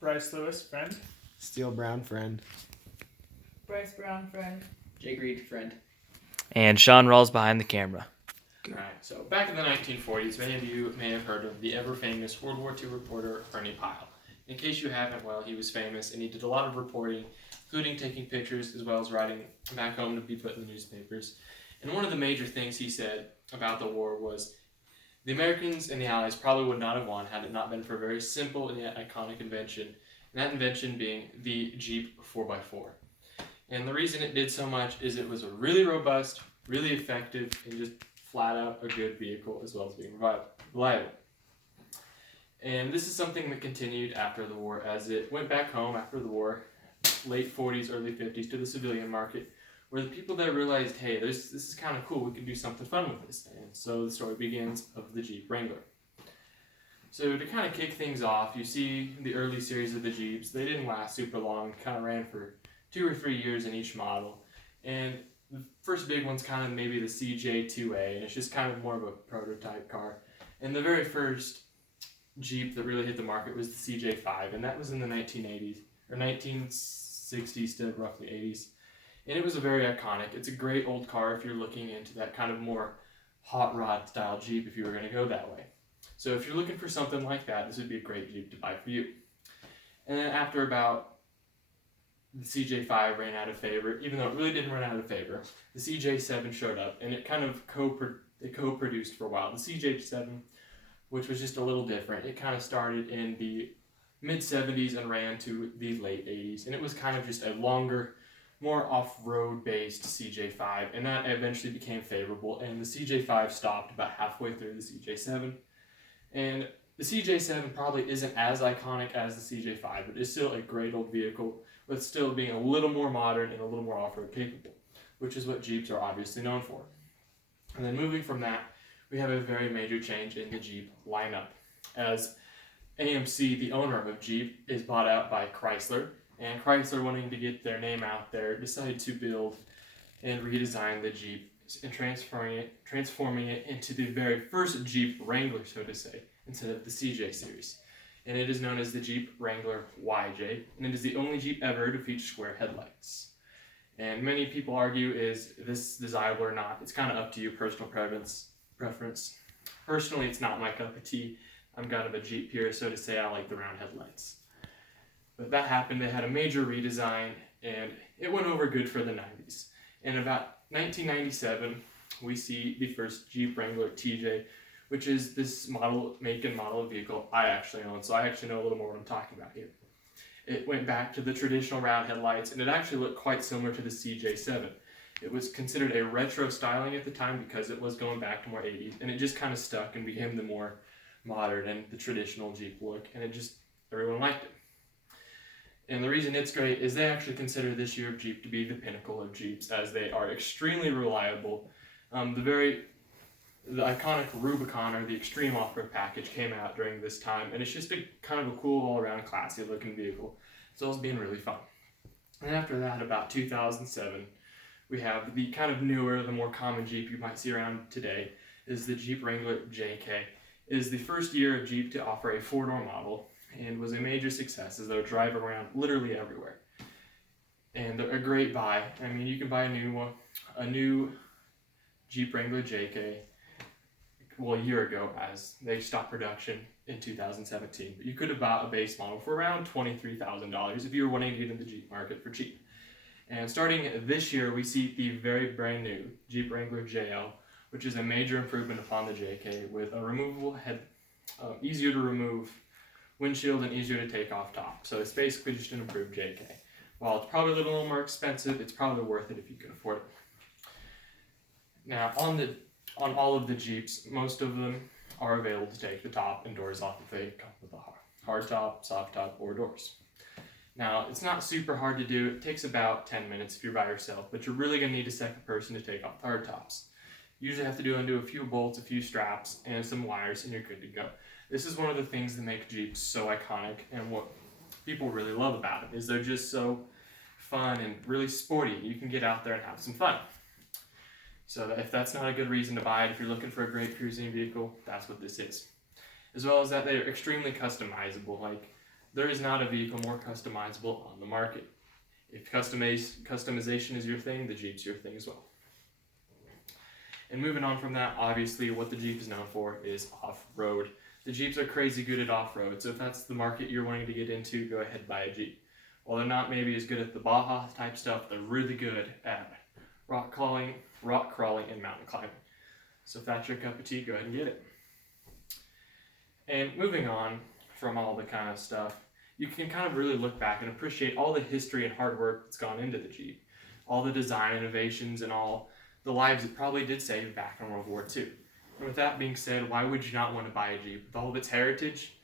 Bryce Lewis, friend. Steel Brown, friend. Bryce Brown, friend. Jake Reed, friend. And Sean Rawls behind the camera. Alright, so back in the 1940s, many of you may have heard of the ever-famous World War II reporter Ernie Pyle. In case you haven't, well, he was famous and he did a lot of reporting, including taking pictures as well as writing back home to be put in the newspapers. And one of the major things he said about the war was the Americans and the Allies probably would not have won had it not been for a very simple and yet iconic invention, and that invention being the Jeep 4x4. And the reason it did so much is it was a really robust, really effective, and just flat out a good vehicle as well as being reliable. And this is something that continued after the war as it went back home after the war, late 40s, early 50s, to the civilian market, where the people there realized, hey, this is kind of cool, we can do something fun with this. And so the story begins of the Jeep Wrangler. So to kind of kick things off, you see the early series of the Jeeps. They didn't last super long, kind of ran for 2 or 3 years in each model. And the first big one's kind of maybe the CJ2A, and it's just kind of more of a prototype car. And the very first Jeep that really hit the market was the CJ5, and that was in the 1980s, or 1960s to roughly 80s. And it was a very iconic. It's a great old car if you're looking into that kind of more hot rod style Jeep if you were going to go that way. So if you're looking for something like that, this would be a great Jeep to buy for you. And then after about the CJ5 ran out of favor, even though it really didn't run out of favor, the CJ7 showed up, and it kind of co-produced for a while. The CJ7, which was just a little different, it kind of started in the mid-70s and ran to the late 80s, and it was kind of just a longer, more off-road based CJ5, and that eventually became favorable, and the CJ5 stopped about halfway through the CJ7. And the CJ7 probably isn't as iconic as the CJ5, but it's still a great old vehicle, with still being a little more modern and a little more off-road capable, which is what Jeeps are obviously known for. And then moving from that, we have a very major change in the Jeep lineup, as AMC, the owner of Jeep, is bought out by Chrysler, and Chrysler, wanting to get their name out there, decided to build and redesign the Jeep and transforming it into the very first Jeep Wrangler, so to say, instead of the CJ series. And it is known as the Jeep Wrangler YJ, and it is the only Jeep ever to feature square headlights. And many people argue, is this desirable or not? It's kind of up to you, personal preference. Personally, it's not my cup of tea. I'm kind of a Jeep purist, so to say, I like the round headlights. But that happened, they had a major redesign, and it went over good for the 90s. In about 1997, we see the first Jeep Wrangler TJ, which is this make and model of vehicle I actually own, so I actually know a little more what I'm talking about here. It went back to the traditional round headlights, and it actually looked quite similar to the CJ7. It was considered a retro styling at the time because it was going back to more 80s, and it just kind of stuck and became the more modern and the traditional Jeep look, and everyone liked it. And the reason it's great is they actually consider this year of Jeep to be the pinnacle of Jeeps, as they are extremely reliable. The iconic Rubicon, or the Extreme Off-Road package, came out during this time, and it's just kind of a cool all-around classy looking vehicle. It's always been really fun. And after that, about 2007, we have the kind of newer, the more common Jeep you might see around today, is the Jeep Wrangler JK. It is the first year of Jeep to offer a 4-door model, and was a major success as they'll drive around literally everywhere. And they're a great buy. I mean, you can buy a new Jeep Wrangler JK, a year ago, as they stopped production in 2017. But you could have bought a base model for around $23,000 if you were wanting to get in the Jeep market for cheap. And starting this year, we see the very brand new Jeep Wrangler JL, which is a major improvement upon the JK, with a removable head, easier to remove windshield and easier to take off top. So it's basically just an improved JK. While it's probably a little more expensive, it's probably worth it if you can afford it. Now, on all of the Jeeps, most of them are available to take the top and doors off if they come with a hard top, soft top, or doors. Now, it's not super hard to do. It takes about 10 minutes if you're by yourself, but you're really going to need a second person to take off the hard tops. You usually have to undo a few bolts, a few straps, and some wires, and you're good to go. This is one of the things that make Jeeps so iconic, and what people really love about them is they're just so fun and really sporty. You can get out there and have some fun. So if that's not a good reason to buy it, if you're looking for a great cruising vehicle, that's what this is. As well as that, they're extremely customizable. Like, there is not a vehicle more customizable on the market. If customization is your thing, the Jeep's your thing as well. And moving on from that, obviously what the Jeep is known for is off-road. The Jeeps are crazy good at off-road, so if that's the market you're wanting to get into, go ahead and buy a Jeep. While they're not maybe as good at the Baja type stuff, they're really good at rock crawling, and mountain climbing. So if that's your cup of tea, go ahead and get it. And moving on from all the kind of stuff, you can kind of really look back and appreciate all the history and hard work that's gone into the Jeep. All the design innovations and all the lives it probably did save back in World War II. And with that being said, why would you not want to buy a Jeep? With all of its heritage,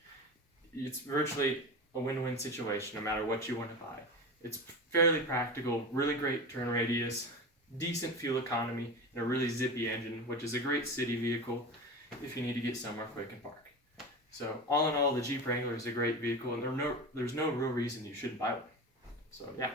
it's virtually a win-win situation no matter what you want to buy. It's fairly practical, really great turn radius, decent fuel economy, and a really zippy engine, which is a great city vehicle if you need to get somewhere quick and park. So all in all, the Jeep Wrangler is a great vehicle, and there's no real reason you shouldn't buy one. So yeah.